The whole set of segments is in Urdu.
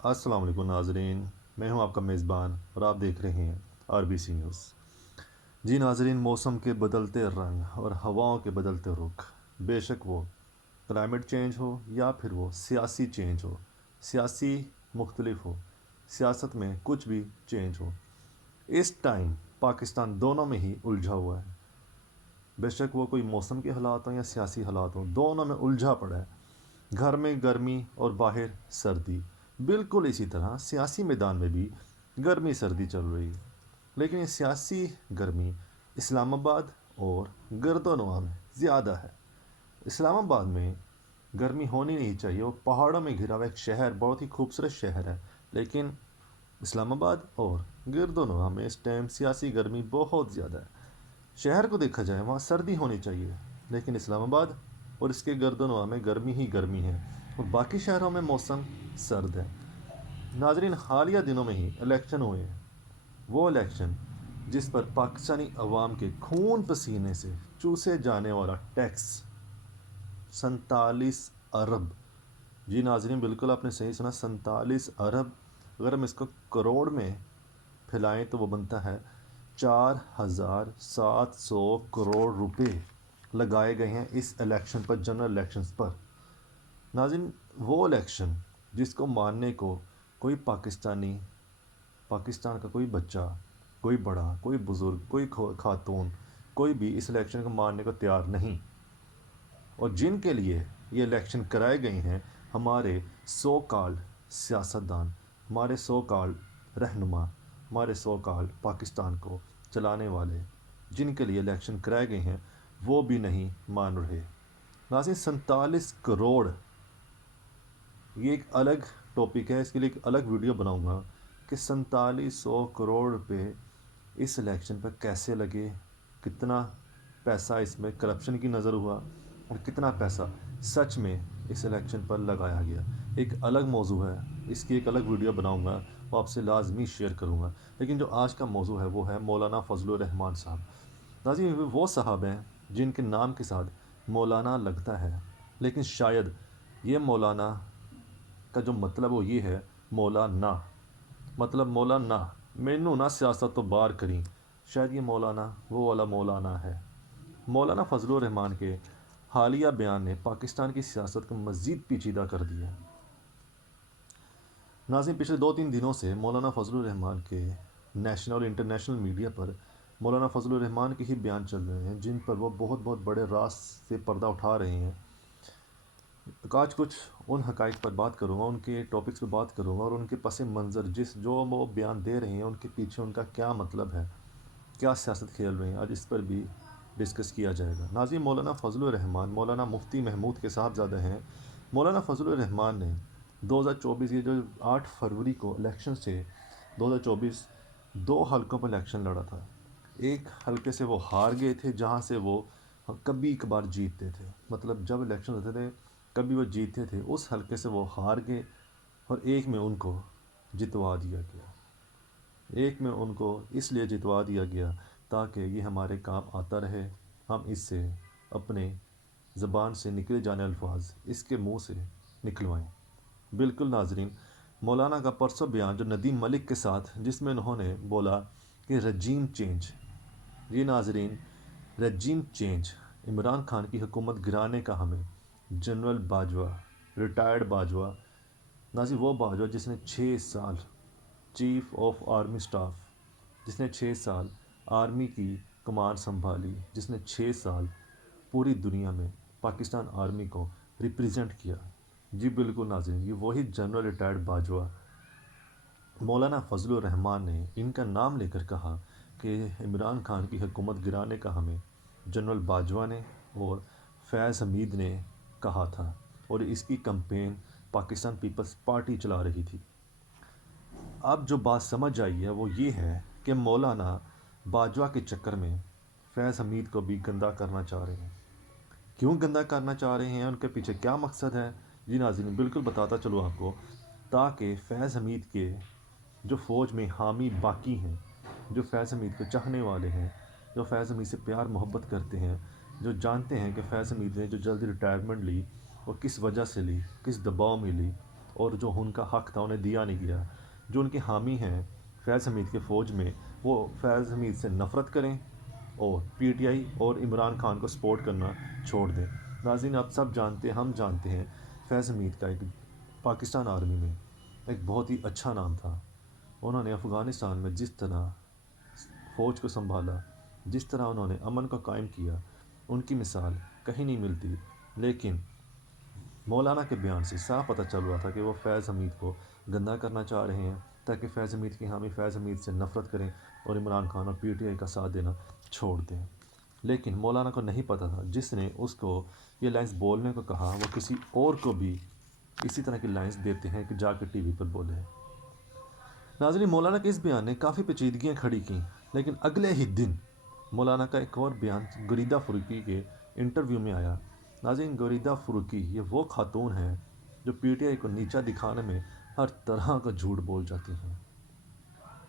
السلام علیکم ناظرین، میں ہوں آپ کا میزبان اور آپ دیکھ رہے ہیں RBC نیوز۔ جی ناظرین، موسم کے بدلتے رنگ اور ہواؤں کے بدلتے رخ، بے شک وہ کلائمیٹ چینج ہو یا پھر وہ سیاسی چینج ہو، سیاسی مختلف ہو، سیاست میں کچھ بھی چینج ہو، اس ٹائم پاکستان دونوں میں ہی الجھا ہوا ہے۔ بے شک وہ کوئی موسم کے حالات ہوں یا سیاسی حالات ہوں، دونوں میں الجھا پڑا ہے۔ گھر میں گرمی اور باہر سردی، بالکل اسی طرح سیاسی میدان میں بھی گرمی سردی چل رہی ہے، لیکن یہ سیاسی گرمی اسلام آباد اور گرد و نواح میں زیادہ ہے۔ اسلام آباد میں گرمی ہونی نہیں چاہیے، وہ پہاڑوں میں گھرا ہوا ایک شہر، بہت ہی خوبصورت شہر ہے، لیکن اسلام آباد اور گرد و نواح میں اس ٹائم سیاسی گرمی بہت زیادہ ہے۔ شہر کو دیکھا جائے وہاں سردی ہونی چاہیے، لیکن اسلام آباد اور اس کے گرد و نواح میں گرمی ہی گرمی ہے، اور باقی شہروں میں موسم سرد ہے۔ ناظرین، حالیہ دنوں میں ہی الیکشن ہوئے ہیں، وہ الیکشن جس پر پاکستانی عوام کے خون پسینے سے چوسے جانے والا ٹیکس 47 ارب، جی ناظرین بالکل آپ نے صحیح سنا، 47 ارب، اگر ہم اس کو کروڑ میں پھیلائیں تو وہ بنتا ہے 4700 کروڑ روپے لگائے گئے ہیں اس الیکشن پر، جنرل الیکشنز پر۔ ناظرین، وہ الیکشن جس کو ماننے کو کوئی پاکستانی، پاکستان کا کوئی بچہ، کوئی بڑا، کوئی بزرگ، کوئی خاتون، کوئی بھی اس الیکشن کو ماننے کو تیار نہیں، اور جن کے لیے یہ الیکشن کرائے گئے ہیں ہمارے سو کالڈ سیاستدان، ہمارے سو کالڈ رہنما، ہمارے سو کالڈ پاکستان کو چلانے والے، جن کے لیے الیکشن کرائے گئے ہیں وہ بھی نہیں مان رہے۔ ناظرین، 47 کروڑ، یہ ایک الگ ٹاپک ہے، اس کے لیے ایک الگ ویڈیو بناؤں گا کہ 4700 کروڑ روپے اس الیکشن پر کیسے لگے، کتنا پیسہ اس میں کرپشن کی نظر ہوا، اور کتنا پیسہ سچ میں اس الیکشن پر لگایا گیا۔ ایک الگ موضوع ہے، اس کی ایک الگ ویڈیو بناؤں گا، وہ آپ سے لازمی شیئر کروں گا، لیکن جو آج کا موضوع ہے وہ ہے مولانا فضل الرحمان صاحب۔ ناظرین، وہ صاحب ہیں جن کے نام کے ساتھ مولانا لگتا ہے، لیکن شاید یہ مولانا کا جو مطلب وہ یہ ہے، مولانا مطلب مولانا مینو نہ سیاست تو بار کریں، شاید یہ مولانا وہ والا مولانا ہے۔ مولانا فضل الرحمان کے حالیہ بیان نے پاکستان کی سیاست کو مزید پیچیدہ کر دیا۔ ناظرین، پچھلے 2-3 دنوں سے مولانا فضل الرحمان کے نیشنل اور انٹرنیشنل میڈیا پر مولانا فضل الرحمان کے ہی بیان چل رہے ہیں، جن پر وہ بہت بہت بڑے راز سے پردہ اٹھا رہے ہیں۔ آج کچھ ان حقائق پر بات کروں گا، ان کے ٹاپکس پہ بات کروں گا، اور ان کے پس منظر جو وہ بیان دے رہے ہیں ان کے پیچھے ان کا کیا مطلب ہے، کیا سیاست کھیل رہے ہیں، آج اس پر بھی ڈسکس کیا جائے گا۔ ناظرین، مولانا فضل الرحمان مولانا مفتی محمود کے صاحبزادہ ہیں۔ مولانا فضل الرحمان نے 2024 یہ جو 8 فروری کو الیکشن سے 2024 2 حلقوں پر الیکشن لڑا تھا۔ ایک حلقے سے وہ ہار گئے تھے، جہاں سے وہ کبھی کبھار جیتتے تھے، مطلب جب الیکشن ہوتے تھے کبھی وہ جیتتے تھے، اس حلقے سے وہ ہار گئے، اور ایک میں ان کو جتوا دیا گیا۔ ایک میں ان کو اس لیے جتوا دیا گیا تاکہ یہ ہمارے کام آتا رہے، ہم اس سے اپنے زبان سے نکلے جانے الفاظ اس کے منہ سے نکلوائیں۔ بالکل ناظرین، مولانا کا پرسوں بیان جو ندیم ملک کے ساتھ، جس میں انہوں نے بولا کہ رجیم چینج، یہ ناظرین رجیم چینج، عمران خان کی حکومت گرانے کا ہمیں جنرل باجوہ، ریٹائرڈ باجوہ، ناظرین وہ باجوہ جس نے 6 سال چیف آف آرمی سٹاف، جس نے 6 سال آرمی کی کمان سنبھالی، جس نے 6 سال پوری دنیا میں پاکستان آرمی کو ریپریزنٹ کیا، جی بالکل ناظرین یہ وہی جنرل ریٹائرڈ باجوہ مولانا فضل الرحمان نے ان کا نام لے کر کہا کہ عمران خان کی حکومت گرانے کا ہمیں جنرل باجوہ نے اور فیض حمید نے کہا تھا، اور اس کی کمپین پاکستان پیپلز پارٹی چلا رہی تھی۔ اب جو بات سمجھ آئی ہے وہ یہ ہے کہ مولانا باجوہ کے چکر میں فیض حمید کو بھی گندہ کرنا چاہ رہے ہیں۔ کیوں گندہ کرنا چاہ رہے ہیں، ان کے پیچھے کیا مقصد ہے، جی ناظرین بالکل بتاتا چلو آپ کو، تاکہ فیض حمید کے جو فوج میں حامی باقی ہیں، جو فیض حمید کو چاہنے والے ہیں، جو فیض حمید سے پیار محبت کرتے ہیں، جو جانتے ہیں کہ فیض حمید نے جو جلدی ریٹائرمنٹ لی وہ کس وجہ سے لی، کس دباؤ میں لی، اور جو ان کا حق تھا انہیں دیا نہیں گیا. جو ان کے حامی ہیں فیض حمید کے فوج میں، وہ فیض حمید سے نفرت کریں اور پی ٹی آئی اور عمران خان کو سپورٹ کرنا چھوڑ دیں. ناظرین، آپ سب جانتے ہیں، ہم جانتے ہیں، فیض حمید کا ایک پاکستان آرمی میں ایک بہت ہی اچھا نام تھا. انہوں نے افغانستان میں جس طرح فوج کو سنبھالا، جس طرح انہوں نے امن کو قائم کیا، ان کی مثال کہیں نہیں ملتی. لیکن مولانا کے بیان سے صاف پتہ چل رہا تھا کہ وہ فیض حمید کو گندہ کرنا چاہ رہے ہیں تاکہ فیض حمید کی حامی فیض حمید سے نفرت کریں اور عمران خان اور پی ٹی آئی کا ساتھ دینا چھوڑ دیں. لیکن مولانا کو نہیں پتہ تھا جس نے اس کو یہ لائنز بولنے کو کہا وہ کسی اور کو بھی اسی طرح کی لائنز دیتے ہیں کہ جا کے ٹی وی پر بولے. ناظرین، مولانا کے اس بیان نے کافی پیچیدگیاں کھڑی کیں، لیکن اگلے ہی دن مولانا کا ایک اور بیان گریدہ فروکی کے انٹرویو میں آیا. ناظرین، گریدہ فروکی یہ وہ خاتون ہیں جو پی ٹی آئی کو نیچا دکھانے میں ہر طرح کا جھوٹ بول جاتی ہیں.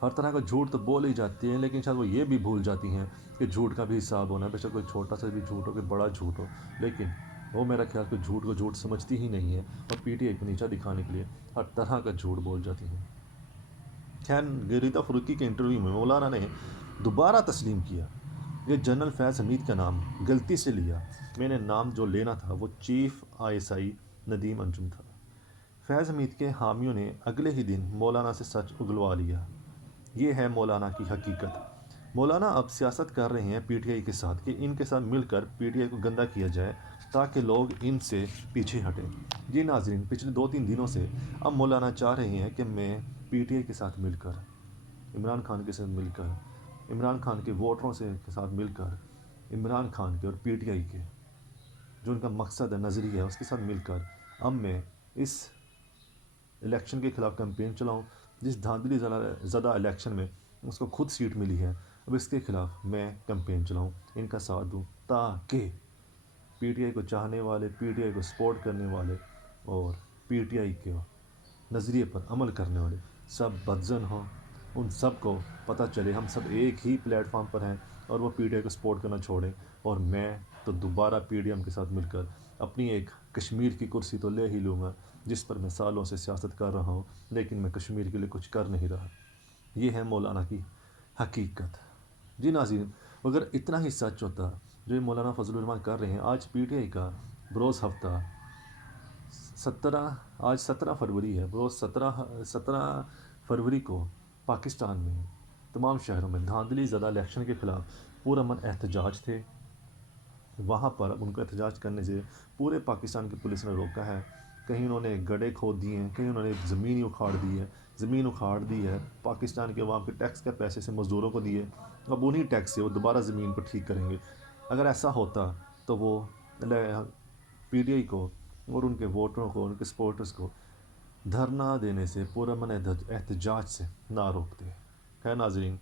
ہر طرح کا جھوٹ تو بول ہی جاتی ہیں، لیکن شاید وہ یہ بھی بھول جاتی ہیں کہ جھوٹ کا بھی حساب ہونا ہے. بے شک کوئی چھوٹا سا بھی جھوٹ ہو، کوئی بڑا جھوٹ ہو، لیکن وہ میرا خیال کہ جھوٹ کو جھوٹ سمجھتی ہی نہیں ہے اور پی ٹی آئی کو نیچا دکھانے کے لیے ہر طرح کا جھوٹ بول جاتی ہیں. خیر، گریدہ فروکی کے انٹرویو میں مولانا نے دوبارہ تسلیم کیا یہ جنرل فیض حمید کا نام غلطی سے لیا. میں نے نام جو لینا تھا وہ چیف ISI ندیم انجم تھا. فیض حمید کے حامیوں نے اگلے ہی دن مولانا سے سچ اگلوا لیا. یہ ہے مولانا کی حقیقت. مولانا اب سیاست کر رہے ہیں پی ٹی آئی کے ساتھ کہ ان کے ساتھ مل کر پی ٹی آئی کو گندہ کیا جائے تاکہ لوگ ان سے پیچھے ہٹیں. جی ناظرین، پچھلے 2-3 دنوں سے اب مولانا چاہ رہے ہیں کہ میں پی ٹی آئی کے ساتھ مل کر، عمران خان کے ساتھ مل کر، عمران خان کے ووٹروں کے ساتھ مل کر، عمران خان کے اور پی ٹی آئی کے جو ان کا مقصد ہے، نظریہ ہے، اس کے ساتھ مل کر اب میں اس الیکشن کے خلاف کیمپین چلاؤں. جس دھاندلی زدہ الیکشن میں اس کو خود سیٹ ملی ہے، اب اس کے خلاف میں کیمپین چلاؤں، ان کا ساتھ دوں تاکہ پی ٹی آئی کو چاہنے والے، پی ٹی آئی کو سپورٹ کرنے والے اور پی ٹی آئی کے نظریے پر عمل کرنے والے سب بدزن ہوں. ان سب کو پتہ چلے ہم سب ایک ہی پلیٹ فارم پر ہیں اور وہ پی ٹی آئی کو سپورٹ کرنا چھوڑیں. اور میں تو دوبارہ پی ڈی ایم کے ساتھ مل کر اپنی ایک کشمیر کی کرسی تو لے ہی لوں گا جس پر میں سالوں سے سیاست کر رہا ہوں، لیکن میں کشمیر کے لیے کچھ کر نہیں رہا. یہ ہے مولانا کی حقیقت. جی ناظرین، اگر اتنا ہی سچ ہوتا جو یہ مولانا فضل الرحمان کر رہے ہیں، آج پی ٹی آئی کا بروز ہفتہ 17 فروری ہے. بروز 17 فروری کو پاکستان میں تمام شہروں میں دھاندلی زدہ الیکشن کے خلاف پرامن احتجاج تھے. وہاں پر ان کو احتجاج کرنے سے پورے پاکستان کی پولیس نے روکا ہے. کہیں انہوں نے گڑھے کھود دیے ہیں، کہیں انہوں نے زمین اکھاڑ دی ہے. پاکستان کے عوام کے ٹیکس کے پیسے سے مزدوروں کو دیے، اب انہی ٹیکس سے وہ دوبارہ زمین کو ٹھیک کریں گے. اگر ایسا ہوتا تو وہ پی ٹی آئی کو اور ان کے ووٹروں کو، ان کے سپورٹرز کو دھرنا دینے سے، پرامن احتجاج سے نہ روکتے. خیر ناظرین،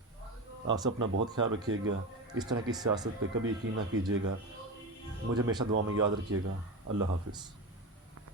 آپ سے اپنا بہت خیال رکھیے گا. اس طرح کی سیاست پہ کبھی یقین نہ کیجیے گا. مجھے ہمیشہ دعا میں یاد رکھیے گا. اللہ حافظ.